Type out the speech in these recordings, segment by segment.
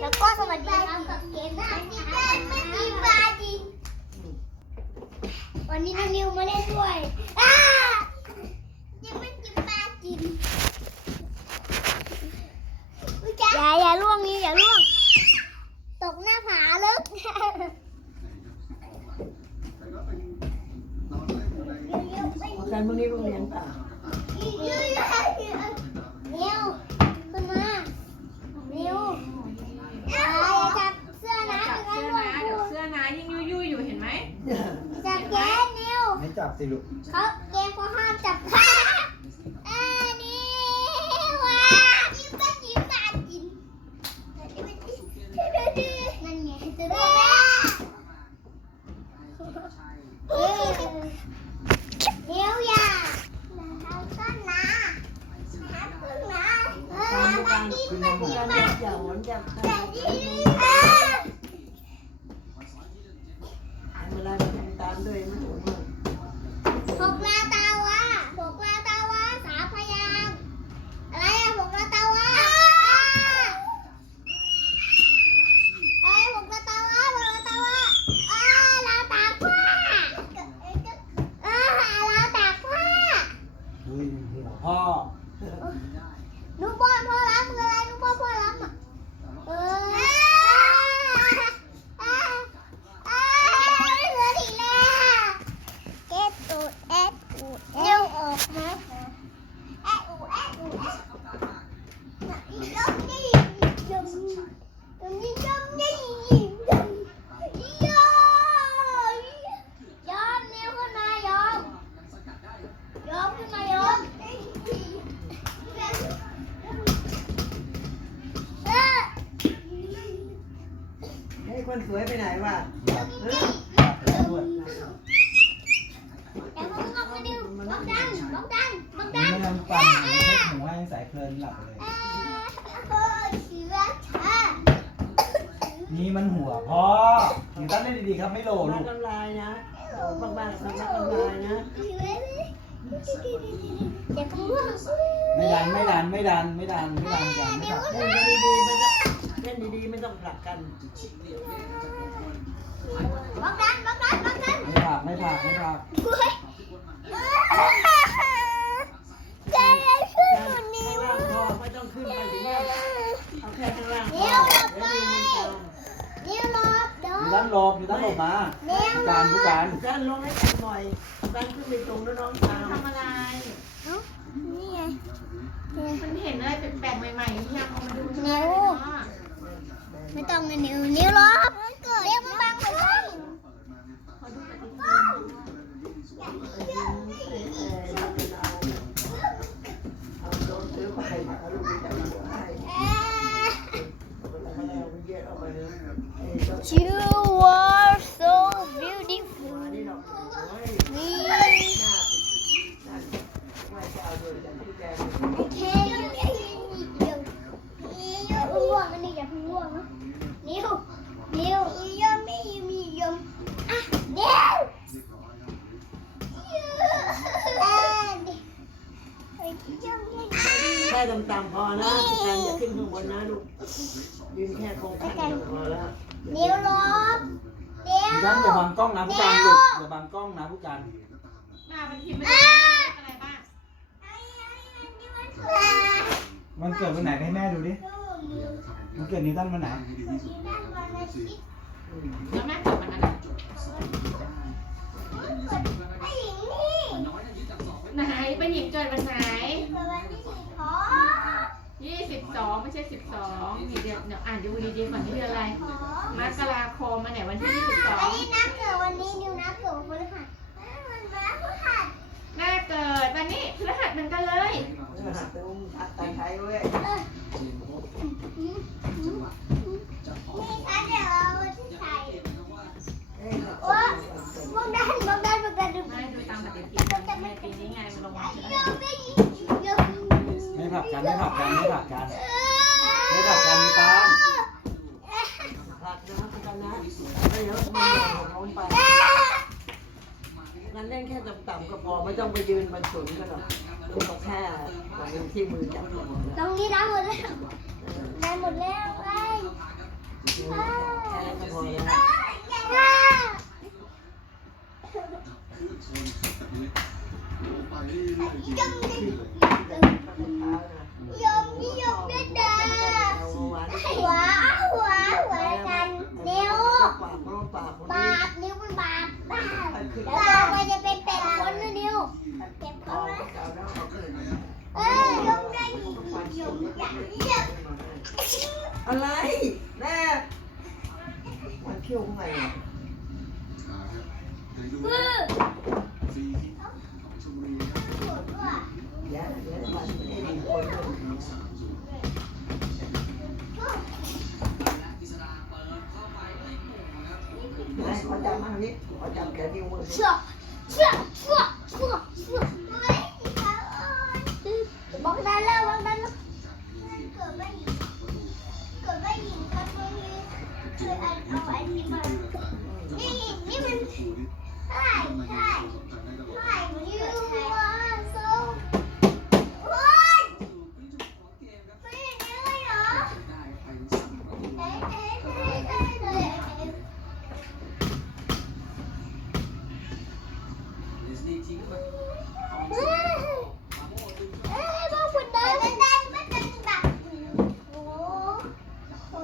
แล้วก็สวัสดีครับกับเกมนะไม่มีบาดีวันนี้น้องนิวมาเล่นด้วยอ้ายังไม่กินปลาจินอย่าอย่าล่วงนิวอย่าล่วง ตกหน้าผาลึกกันพรุ่งนี้โรงเรียนเปล่า นิวขึ้นมานิวอย่าจับเสื้อนะ จับ ไม่ เสื้อ งั้น นะ โด เดี๋ยวน ลูก เสื้อนะยิ่งยุยยุยอยู่เห็นไหม จับแกนนิว ไม่ จับสิลูกเขาเกมเขาห้ามจับผ้าเอ้ยนิวอะยิ้มก็ยิ้มตาจินนั่นไงจะได้ไหมเออนิวอย่าเอาต้นนะหาต้นนะเออมาดีมาดี กัน มา อย่าหวนอย่า แต่ดีเออ เวลาทำตามด้วยไม่ถูกมั้ง หกลาตาวะหกลาตาวะสามพยางค์อะไรอะหกลาตาวะไอ้หกลาตาวะหกลาตาวะอ้าลาตากผ้าอ้าลาตากผ้า อุ้ยหัวพ่อ นุบอนพ่อรับคืออะไรนุบอนพ่อรับอะเอออ่าอ่าอ่าเหลือทีแล้ว เอสอูเอสอูเอลออกมาเอสอูเอสอูเอสยมนี่ยมยมนี่ยมนี่ยมยอมยอมนิ้วขึ้นมายอมยอมขึ้นมายอมเออ เฮ้ยคนส วยไปไหนวะแล้วด้วยอย่าเพิ่งลงมาดิวบอกดังบอกดังบอกดังไม่ทำฟันเช็ดหูให้สายเพลินหลับเลยเออเออเชื้อชานี่มันหัวพ่ออยู่ตั้งได้ดีๆครับไม่โหลมาลูกทำลายนะบางบ้านทำลายนะอย่าพูดไม่ดันไม่ดันไม่ดันไม่ดันไม่ดันกันไม่ดันเล่นดีๆไม่ต้อง เล่นดีๆไม่ต้องผลักกันบอกดันบอกดันบอกดันไม่ผลักไม่ผลักไม่ผลักเฮ้ยใจเลยขึ้นข้างหนูนิ้วล่างพอไม่ต้องขึ้นไปถึงว่าเอาแค่ข้างล่างพอเดี๋ยวเราไปเดี๋ยวดูมันตามนิ้วลบเดี๋ยวอยู่ด้านหลบอยู่ด้านหลบมานิ้วผู้ลการบผู้การการลงให้กันหน่อยการขึ้นไปตรงแล้วน้องตามทำอะไรนี่ไงมันเห็นอะไรแปลกๆใหม่ๆที่ยังเอามาดูนิ้ว ไม่ต้องนะนิ้วนิ้วลบเรียกมาบังไปเลยเอาโดนซื้อไปเลูกไปจับหัวให้ เอ๊ะ เอาไปเยอะเอาไปเลย You are so beautiful อันนี้เราโอ้ย นี่ หน้าติดหน้าติดไม่จะเอาด้วยแต่ที่แก โอเคเดี๋ยวอย่าเพิ่งง่วงนะนี่อย่าเพิ่งง่วงนะนิ้วนิ้วยมไม่มียมอะเดี๋ยวเอ่อเฮ้ยยมยัง ได้ ต่ำๆพอนะการอย่าขึ้นข้างบนนะลูกยืนแค่คงขั้นก็พอแล้วนิ้วลบเดี๋ยอยู่วด้านอย่าบังกล้องนะผู้การลูกอย่าบังกล้องนะผู้การหน้าเป็นทีมไม่ได้อะไรบ้างมันเกิดวันไหนให้แม่ดูดิมันเกิดนิวตันวันไหนแล้วแม่เกิดวันนั้นไหนเป็นหญิงเกิดวันไหนยี่สิบสองไม่ใช่สิบสองนี่เดี๋ยวเดี๋ยวอ่านดูดีๆก่อนที่เดือนอะไรมกราคมมาไหนวันที่ยี่สิบสออันง นี้นับเกิดวันนี้นิวนับเกิดวันพฤหัสมันนับพฤหัส หน้าเกิดวันนี้พฤหัสเหมือนกันเลย หักไปอุ้มทักตันไทยเว้ย เออนี่คะเดี๋ยวเอาที่ใส่ เอ้ย โอ้บงดันบงดันบงดันดู ไม่ดูตามปฏิทินในปีนี้ไงมันลงมาใช่ไหม ยมไม่ยิงยม ไม่ ผลักกันไม่ผลักกันไม่ผลักกันไม่ผลักกันนิวตันผลักนะผลักนะไม่เยอะมันล้มไปงั้นเล่นแค่ต่ำๆก็พอไม่ต้องไปยืนบนสูงกันหรอกลูกก็แค่วางที่มือจับตรงนี้ได้หมดแล้วได้หมดแล้วไปแค่นั้นก็พอแล้ว อ่า ยมนิยมด้วยเด้อหัวหัวหัวกันนิ้ว ปากน้องปากคน บา นี้ ปนิ้วมันบาปบาปแล้วต่อไปจะเป็นเป็ดคนนะนิ้วเป็ดค เอา นนะ เอาแล้วเอาขึ้น เอ้ยยมได้ดียม อะไรแม่มันเที่ยวไงอะเออเดี๋ยวเดี๋ยวมันไม่ได้มีคนเห้เขาจับมาทางนี้ขาจับแขนนิ้วมือเชื่อเชื่อเชื่อเชื่อเชื่อบอกได้แล้วบอกได้แล้วเกิดไม่หญิงเกิดไม่หญิงกันตรงนี้คืออันเอาอันนี้มานี่นี่มันใช่ใช่ใช่ยูว่าโซ่โอ้ยไม่เห็นเลยเหรอเอ๊ะเอ๊ะเอ๊ะเอ๊ะเอ๊ะเอ๊ะ เอ้ยเอ้ยพวกคุณเดินเดินไม่เป็นแบบโอ้โห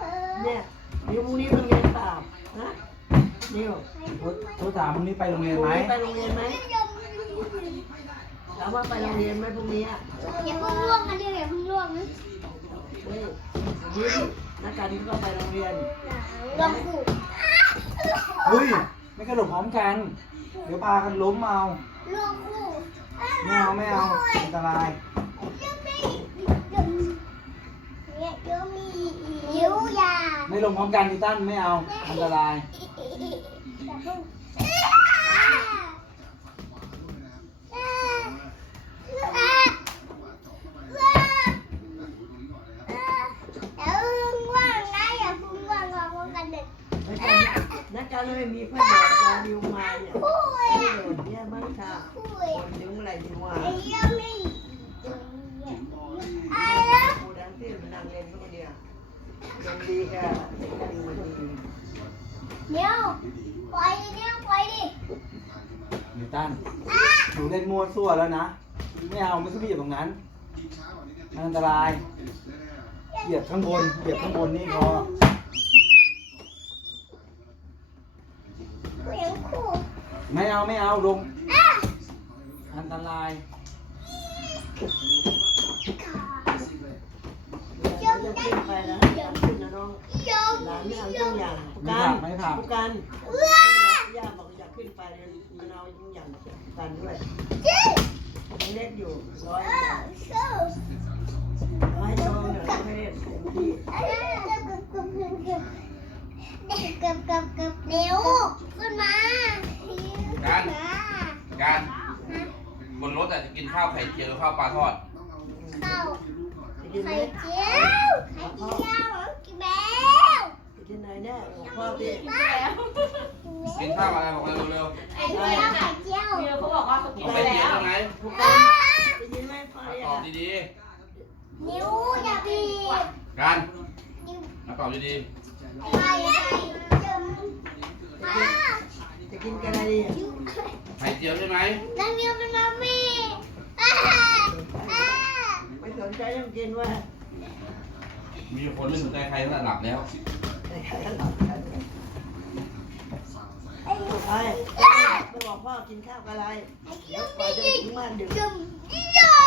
เออ เนี่ยนิ้วพรุ่งนี้โรงเรียนเปล่าฮะนิ้ว ทุก ถามพรุ่งนี้ไปโรงเรียนไหมไปโรงเรียนไหมถามว่าไปโรงเรียนไหมพรุ่งนี้อะอย่าเพิ่งล่วงนะเดี๋ยวอย่าเพิ่งล่วงนะเฮ้ยยิ้มนักการที่ก็ไปโรงเรียนลองขู่เฮ้ยไม่กระโดดพร้อมกัน เดี๋ยวพากันล้มเอาลองขู่ไม่เอาไม่เอาอันตรายยังมียังเนี่ยยังมียิ้วยาไม่ลงพร้อมกันดิตันไม่เอาอันตราย อย่าเพิ่งอย่าว่าง นะอย่าเพิ่งว่างว่างว่างกันเด็กนักการไม่มีเพื่อนบอกยานิ้วมาเนี่ยคู่ไม่อะโดดเนี่ยมั้งค่ะคู่คอะนนิ้วอะไรนิ้วมาไอ้ยังไม่ไอ้แล้วผู้ดังที่มันนั่งเล่นพวกเนี่ยยังดีค่ยังมันดีเดี๋ยวปล่อยเดี๋ยวปล่อยดินิตันหนูเล่นมั่วซั่วแล้วนะ ไม่เอาไม่ขึ้นไปเหยียบตรงนั้นมันอันตราย เหยียบข้างบน เหยียบข้างบนนี่พอเสียงคู่ไม่เอาไม่เอาลงอะอันตรายจะขึ้นไปนะจะขึ้นนะน้องยอมหลานไม่เอายทุอกมอย่างไม่ผักไม่ผักผู้การว้าย่าบอกอยากขึ้นไปมันเอาทุกอย่างกันด้วยจิ๊บยัง เล็กอยู่ร้อยอะโซ่ร้อยโตเนี่ยไม่ได้เต็มที่อะเกับกับกับกับกับกับเร็วขึ้นมาการมาการบนรถอาจจะกินข้าวไข่เจียวข้าวปลาทอดข้าไปกินไข่เจียวไข่เจียวกินแล้วกินไหนเนี่ยพ่อพี่กินข้าวอะไรบอกเลยเร็วไข่เจียวไข่เจียวเดี๋ยวเขาบอกว่า ดีนิ้วอย่าบีบๆการนิ้วมาตอบดีไข่จมอะจะกินกันอะไรดีๆไข่เจียวใช่ไหมนั่งนิ้วเป็นมัมมี่อะอะไม่สนใจต้องกินว่ามีคนไม่สนใจใครตั้งแต่หลับแล้วใครหลับกันไอ้ไปไปบอกพ่อกินข้าวกับอะไรเดี๋ยวกว่าจะถึงบ้านดึกจมโยอ่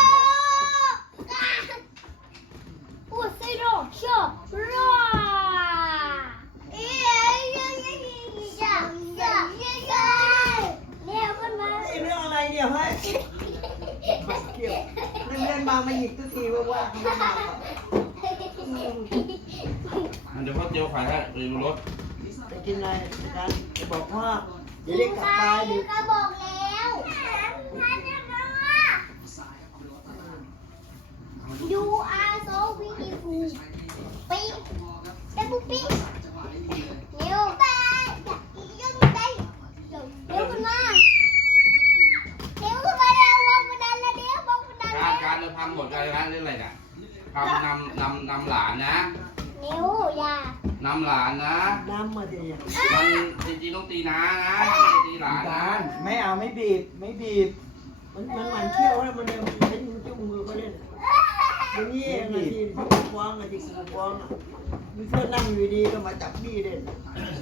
เอ้ยยังยังยังยังยังยังเนี่ยนเรื่องอะไรเนี่ยเฮ้เกี่ยวเรียนมามาหยิบทุกทีว่าว่าเขามามันจะพ่อเจียวขายให้ไปดูรถจะกินอะไรกันจะบอกพ่อเดี๋ยวได้กลับบ้านดึกก็บอกแล้วท่านจะมาว่า You are so beautiful ปิ๊งเป็นปุ๊บปิ๊งเร็วไปยังไงเร็วขึ้นมาเร็วขึ้นมาแล้ววางบันไดแล้วเดียววางบันไดการแล้วการจะพังหมดกันนะเล่นอะไรเนี่ยทำนำนำนำหลานนะเเร็วอย่านำหลานนะน้ำมาดิมันจริงๆต้องตีน้านะไม่ใช่ตีหลานนะไม่เอาไม่บีบไม่บีบ มันมันหมันเที่ยวแล้วมันเนี่ยเล่นจุ้งมือก็เล่น นี้ไงที่ที่กว้างอะที่กูกว้างอะมีเพื่อนนั่งอยู่ดีก็มาจับบี้เล่น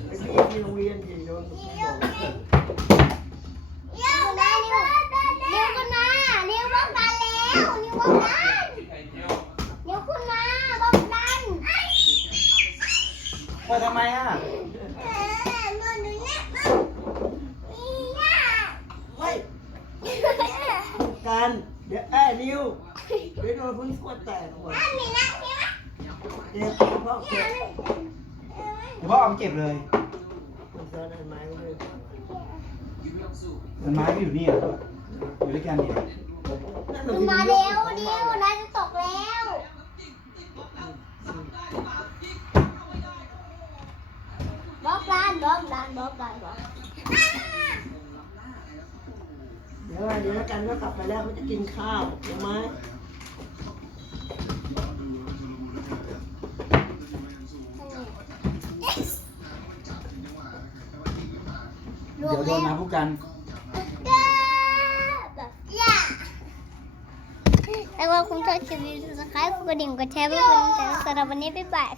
ไอ้บี้ที่โรงเรียนที่โดนบอกเร็วเร็วเร็วเร็วขึ้นมาเร็วบอกดันแล้วเร็วบอกดันไข่เจียวเร็วขึ้นมาบอกดันเปิดทำไมอะ เออนู่นนี่นะนี่นะ เฮ้ยการเดี๋ยวไอ้นิ้วเดี๋ ยวโดนพึ่งขวดแตกหมดนี่นะนี่นะเด็กพ่อเก็บเดี๋ยวพ่อเอามาเก็บเลยมันจะได้ไหมก็เลยมันไม้ก็อยู่นี่อะอยู่ด้วยกันเนี่ยขึ้นมาเร็วเร็วนายจะตกแล้วบอกดันบอกดันบอกดันบอกเดี๋ยวเดี๋ยวกันก็กลับไปแล้วมันจะกินข้าวเห็นไหม เดี๋ยวโดนน้ำผู้กันแบบย่าแต่ว่าคุณชอบคลิปนี้สุดท้ายกดกระดิ่งกดแชร์เพื่อนๆแต่สำหรับวันนี้บ๊ายบาย